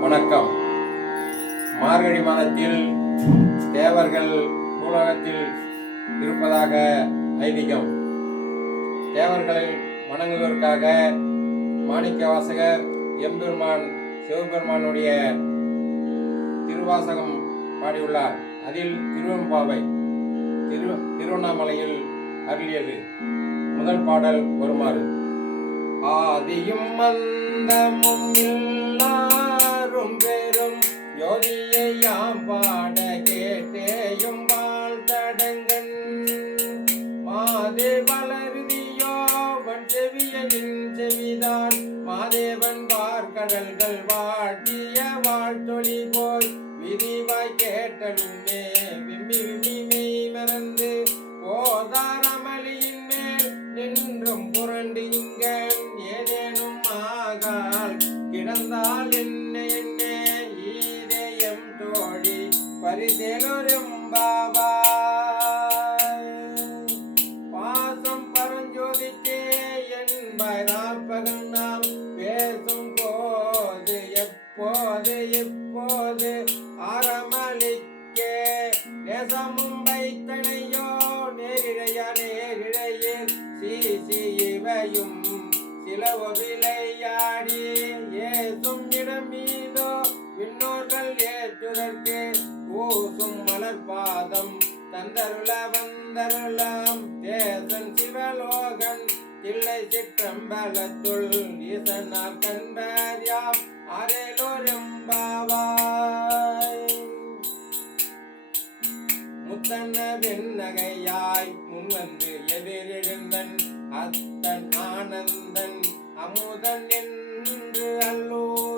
வணக்கம். மார்கழி மாதத்தில் தேவர்கள் நூலகத்தில் இருப்பதாக ஐதீகம். தேவர்களை வணங்குவதற்காக மாணிக்க வாசகர் எம்பெருமான் சிவபெருமானுடைய திருவாசகம் பாடியுள்ளார். அதில் திருவெம்பாவை திரு திருவண்ணாமலையில் அருளியது. முதல் பாடல் வருமாறு. ஆதியும் மந்தமும் யோதியை யாம் பாட கேட்டேயும் வாழ்த்தடங்கன் மாதேவலருதியோவன் வளருதியோ செவிதான். மாதேவன் பார்க்கடல்கள் வாட்டிய வாழ்த்தொழி போல் விரிவாய் கேட்டலுமே விம்மி விம்மி மெய் மறந்து போதாரம் பரிதேலொரும் பாபா பாசம் பரஞ்சோதிக்கே என்பாய் ராப்பகன் நாம் பேசும் போது எப்போது இப்போது ஆரமளிக்கே நேசமும் வைத்தனையோ நேரிழையா நேரிழையில் சீசி இவையும் சிலவ வந்தருளாம் தேசன் சிவலோகன் தில்லை சிற்றம்பலத்துள் ஈசனார் கண்பர் யாம்? ஆரேலோரெம்பாவாய். முத்தன்ன வெண்ணகையாய் முன்வந்து எதிரெழுந்தன் அத்தன் ஆனந்தன் அமுதன் என்று அல்லோ.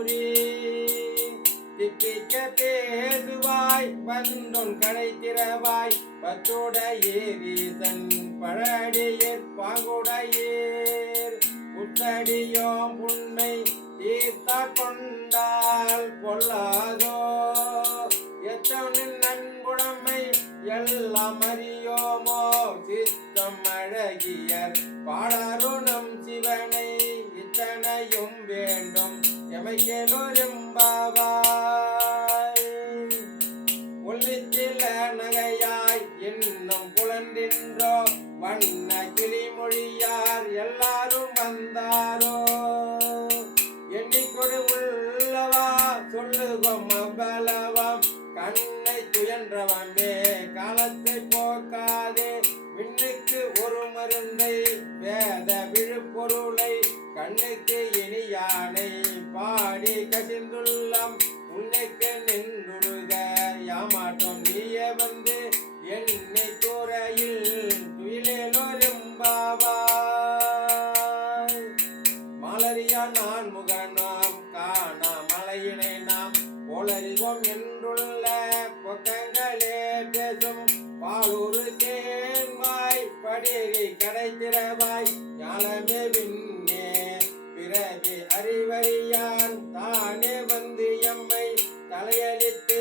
தித்திக்க பேசுவாய் வந்தொன் கடை திறவாய் பத்தோட ஏரீசன் பழடியர் பாங்குடையேர். புத்தடியோம் உண்மை தீர்த்தா கொண்டால் பொல்லாதோ? எத்தனின் நன்குடமை எல்லாம் அறியோமோ? சித்தம் அழகியர் பாடருணம் சிவனை இத்தனையும் வேண்டும். எமைக்கேலோரும் பாவாய் உள்ளித்தில நகையாய் இன்னும் புலன்றின்றோ வண்ண கிளிமொழியார் எல்லாரும் வந்தாரோ? எண்ணிக்கொடு உள்ளவா? சொல்லுகோம் அவ்வளவம் கண்ணை துயன்றவமே காலத்தை போக்காதே. விண்ணுக்கு ஒரு மருந்தை வேத விழுப்பொருளை கண்ணுக்கு இனியானை பாடி கசிந்துள்ளம். உன்னைக்கு நின்றுருக யாமாட்டம் நீய வந்து என்னை கூரையில் துயிலேலோரும் பாவாய் மலரியா நான் முகனாம் காணா மலையினை நாம் ஒளறிவோம் என்றுள்ள பொக்கங்களே பேசும். பாலூரு தேன்வாய் படிரி கடை திறவாய் ஞானமே வின் பிறவி அறிவறியான் தானே வந்து எம்மை தலையளித்த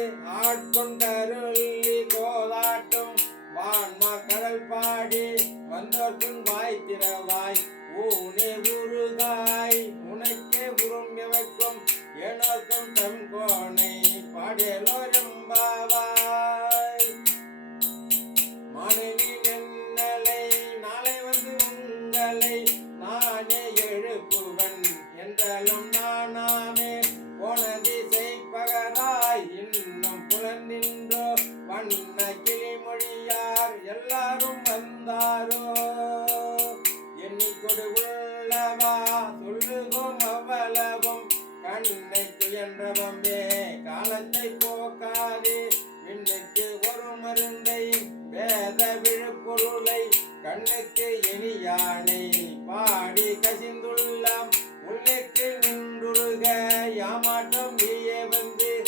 எல்லாரும் வந்தாரோ? எண்ணிக்கொடு உள்ளவா? சொல்லுவோம் அவ்வளவும். கண்ணை துயன்றவமே காலத்தை போக்காதே. விண்ணுக்கு ஒரு மருந்தை வேத விழுப்பொருளை. கண்ணுக்கு இனியானை பாடி கசிந்துள்ளாம். உள்ளுக்கு நின்றுருக யாமாட்டம் நீயே வந்து